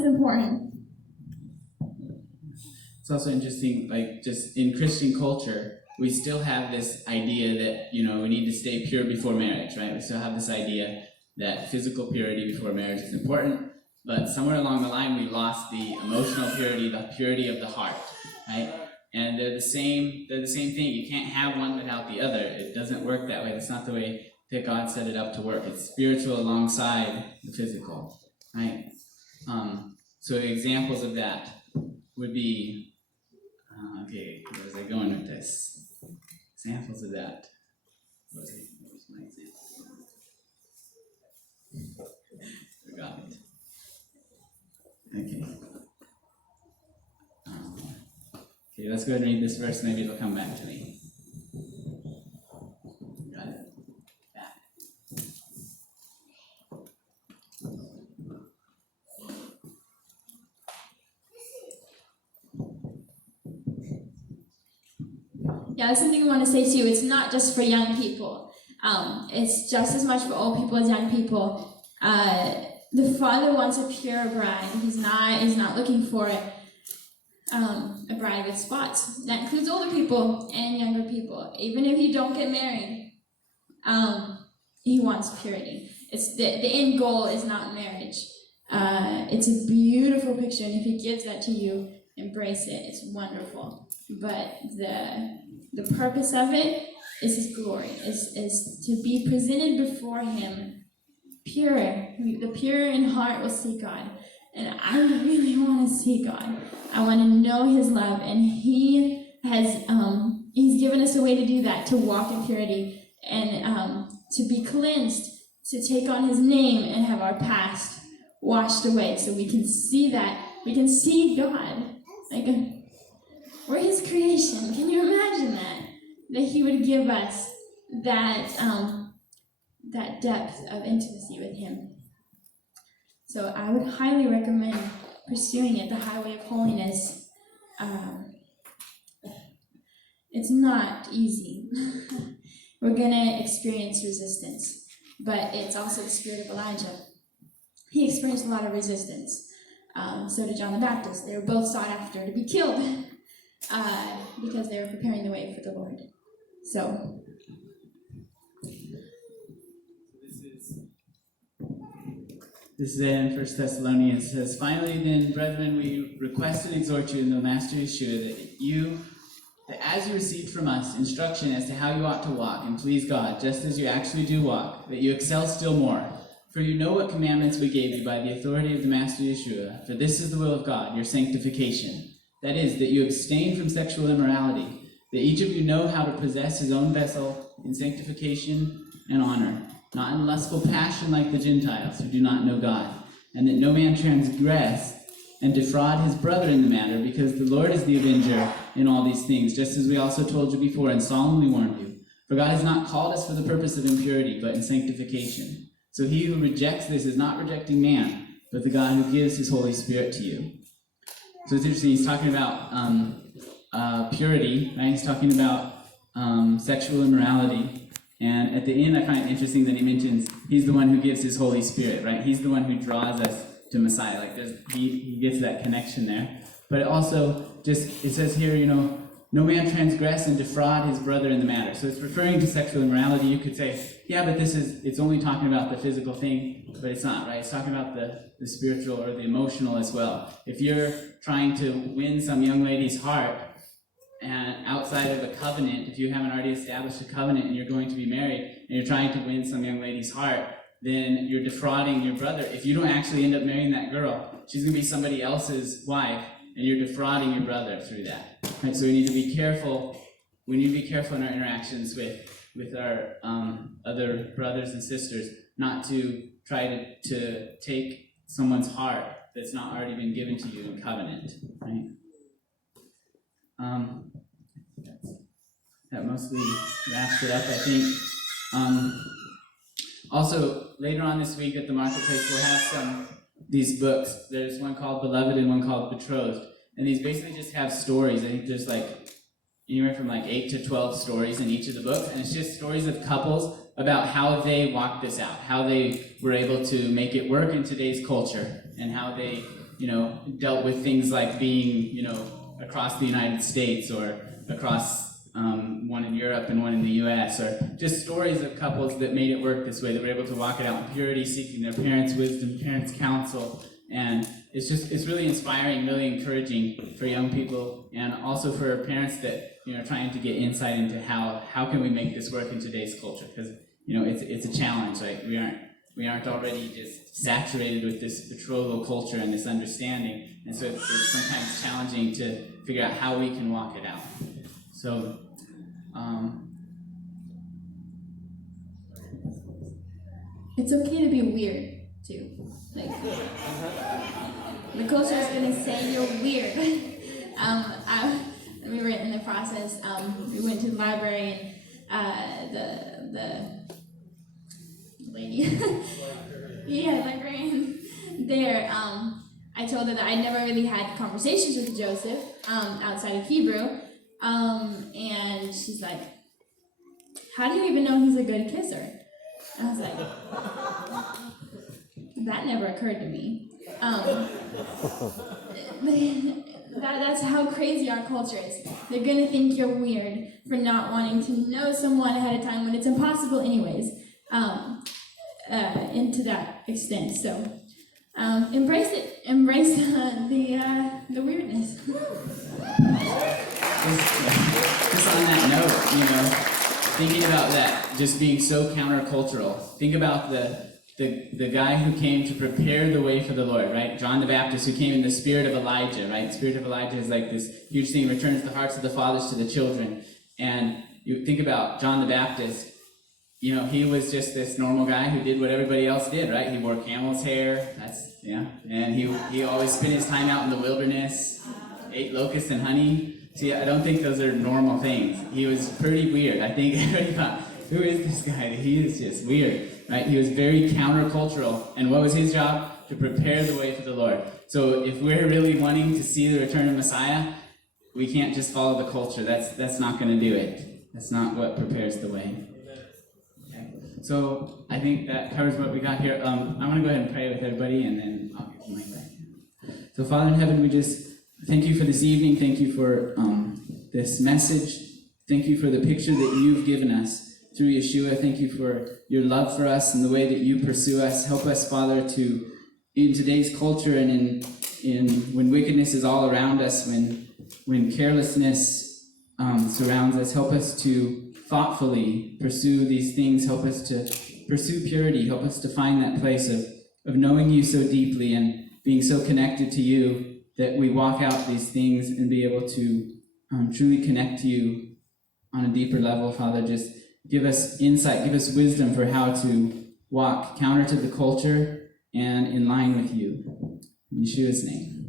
it's important. It's also interesting, like just in Christian culture, we still have this idea that, we need to stay pure before marriage, right? We still have this idea that physical purity before marriage is important, but somewhere along the line we lost the emotional purity, the purity of the heart, right? And they're the same thing. You can't have one without the other. It doesn't work that way. That's not the way that God set it up to work. It's spiritual alongside the physical, right? So examples of that would be, okay, where was I going with this? Examples of that. What was my example? Forgot it. Okay. Okay, let's go ahead and read this verse. Maybe it'll come back to me. Got it. Back. Yeah, that's something I want to say too. It's not just for young people. It's just as much for old people as young people. The Father wants a pure bride. He's not looking for a bride with spots. That includes older people and younger people. Even if you don't get married, He wants purity. It's the end goal is not marriage. It's a beautiful picture, and if He gives that to you, embrace it. It's wonderful. But the purpose of it is His glory, is to be presented before Him pure. The pure in heart will see God. And I really want to see God. I want to know His love, and He has He's given us a way to do that, to walk in purity and to be cleansed, to take on His name and have our past washed away, so we can see that. We can see God. Like, we're His creation. Can you imagine that? That He would give us that that depth of intimacy with Him. So I would highly recommend pursuing it, the highway of holiness. It's not easy. We're going to experience resistance, but it's also the spirit of Elijah. He experienced a lot of resistance. So did John the Baptist. They were both sought after to be killed because they were preparing the way for the Lord. So this is in 1 Thessalonians. It says, "Finally then, brethren, we request and exhort you in the Master Yeshua that as you received from us instruction as to how you ought to walk and please God, just as you actually do walk, that you excel still more. For you know what commandments we gave you by the authority of the Master Yeshua. For this is the will of God, your sanctification. That is, that you abstain from sexual immorality, that each of you know how to possess his own vessel in sanctification and honor, not in lustful passion like the Gentiles who do not know God, and that no man transgress and defraud his brother in the matter, because the Lord is the avenger in all these things, just as we also told you before and solemnly warned you. For God has not called us for the purpose of impurity, but in sanctification. So he who rejects this is not rejecting man, but the God who gives his Holy Spirit to you." So it's interesting, he's talking about purity, right? He's talking about sexual immorality. And at the end, I find it interesting that he mentions he's the one who gives his Holy Spirit, right? He's the one who draws us to Messiah. Like he gets that connection there. But it also it says here, no man transgress and defraud his brother in the matter. So it's referring to sexual immorality. You could say, yeah, but it's only talking about the physical thing, but it's not, right? It's talking about the spiritual or the emotional as well. If you're trying to win some young lady's heart, and outside of a covenant, if you haven't already established a covenant and you're going to be married, and you're trying to win some young lady's heart, then you're defrauding your brother. If you don't actually end up marrying that girl, she's going to be somebody else's wife, and you're defrauding your brother through that. Right? So we need to be careful. We need to be careful in our interactions with our other brothers and sisters, not to try to take someone's heart that's not already been given to you in covenant. Right? That mostly wraps it up, I think. Also, later on this week at the marketplace, we'll have these books. There's one called Beloved and one called Betrothed. And these basically just have stories. I think there's anywhere from 8 to 12 stories in each of the books. And it's just stories of couples about how they walked this out, how they were able to make it work in today's culture, and how they dealt with things like being, across the United States or across one in Europe and one in the US, or just stories of couples that made it work this way, that were able to walk it out in purity, seeking their parents' wisdom, parents' counsel. And it's really inspiring, really encouraging for young people, and also for parents that are trying to get insight into how can we make this work in today's culture, because it's a challenge. Like we aren't already just saturated with this betrothal culture and this understanding, and so it's sometimes challenging to figure out how we can walk it out. So, it's okay to be weird too. Like the culture is gonna say you're weird. We were in the process. We went to the library, and the lady, librarian there. I told her that I never really had conversations with Joseph outside of Hebrew, and she's like, "How do you even know he's a good kisser?" I was like, that never occurred to me. That's how crazy our culture is. They're gonna think you're weird for not wanting to know someone ahead of time when it's impossible anyways, and to that extent. So embrace it. Embrace the weirdness. Just on that note, thinking about that just being so countercultural. Think about the guy who came to prepare the way for the Lord, right? John the Baptist, who came in the spirit of Elijah, right? The spirit of Elijah is like this huge thing, returns the hearts of the fathers to the children. And you think about John the Baptist, he was just this normal guy who did what everybody else did, right? He wore camel's hair, and he always spent his time out in the wilderness, ate locusts and honey. See, I don't think those are normal things. He was pretty weird. I think everybody thought, who is this guy? He is just weird, right? He was very countercultural. And what was his job? To prepare the way for the Lord. So if we're really wanting to see the return of Messiah, we can't just follow the culture. That's not going to do it. That's not what prepares the way. Okay. So I think that covers what we got here. I want to go ahead and pray with everybody, and then I'll get the mic back. So Father in heaven, we just thank you for this evening. Thank you for this message. Thank you for the picture that you've given us through Yeshua. Thank you for your love for us and the way that you pursue us. Help us, Father, to, in today's culture and in when wickedness is all around us, when carelessness surrounds us, help us to thoughtfully pursue these things. Help us to pursue purity. Help us to find that place of knowing you so deeply and being so connected to you that we walk out these things and be able to truly connect to you on a deeper level. Father, just give us insight, give us wisdom for how to walk counter to the culture and in line with you. In Yeshua's name.